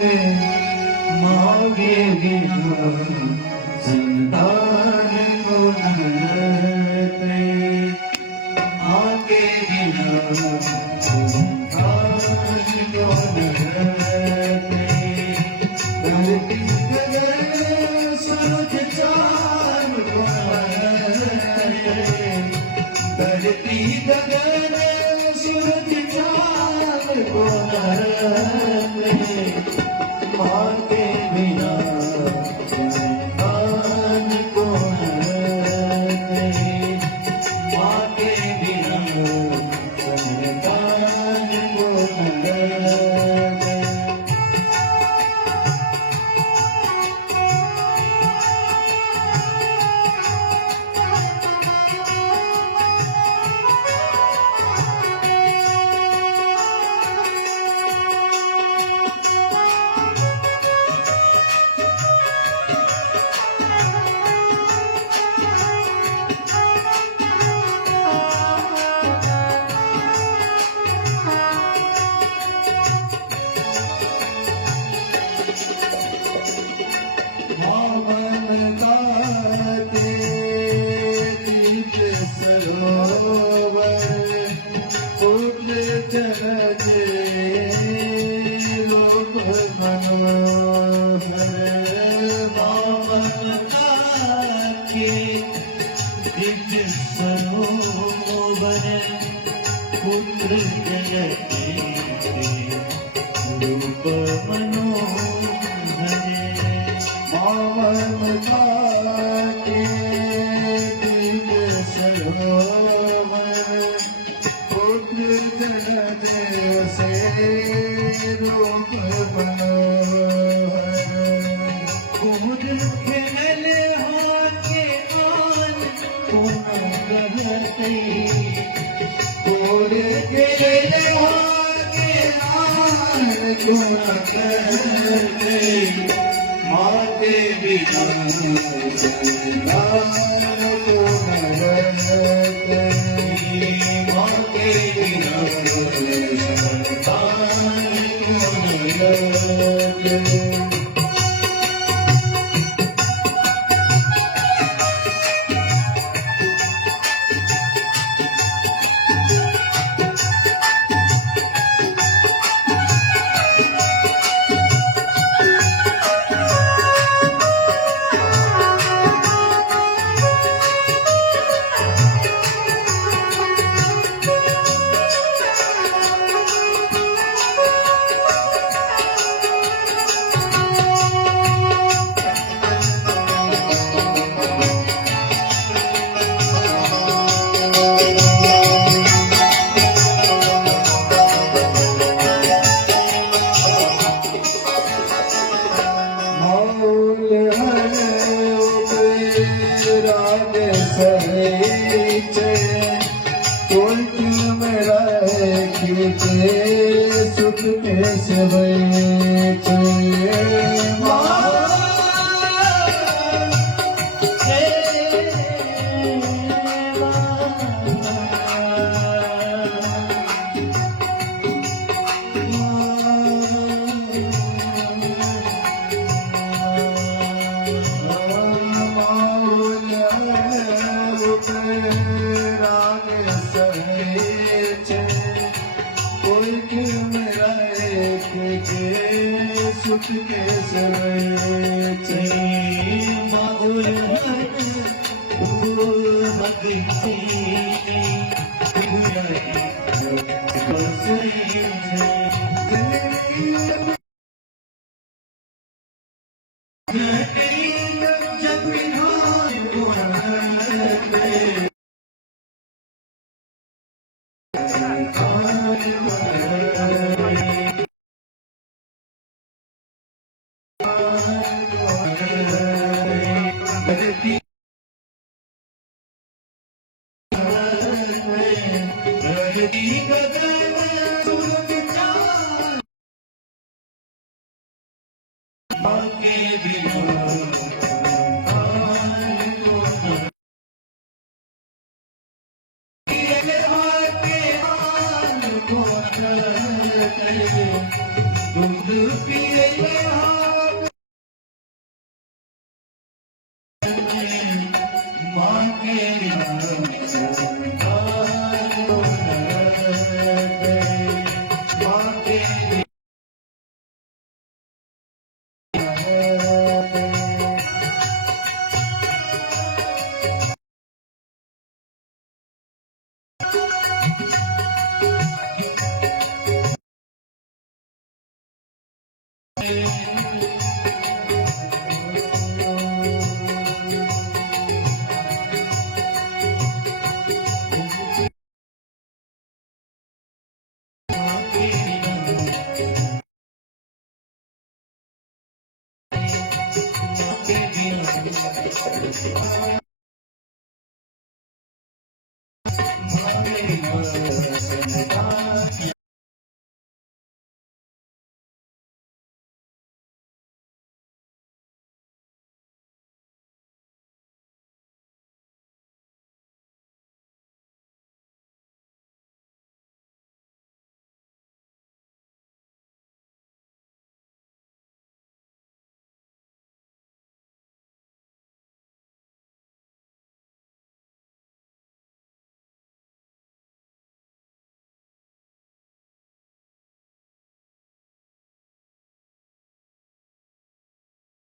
मांगे बिना संतान को नरते, मांगे बिना संतान को नरते। धरती गगन सूरज चाँद को नरते, धरती गगन सूरज चाँद को नरते। मांगे बिना संतान को नरते, मांगे बिना संतान को नरते। पुत्र जगते रूप मनोहर, ममता के दिव्य सरोवर, पुत्र जगते से रूप मनोहर। कुमुद खेल हाके आन पुनः कहते, बोले खेल हाके आन क्यों न कहते। माते बिना संतान को नरते, माते बिना संतान को नरते। सुख कैसे बैठे सुख कैसे बैठे माहौल दूध पिए माँ के नाम से आयो नरक, माँ के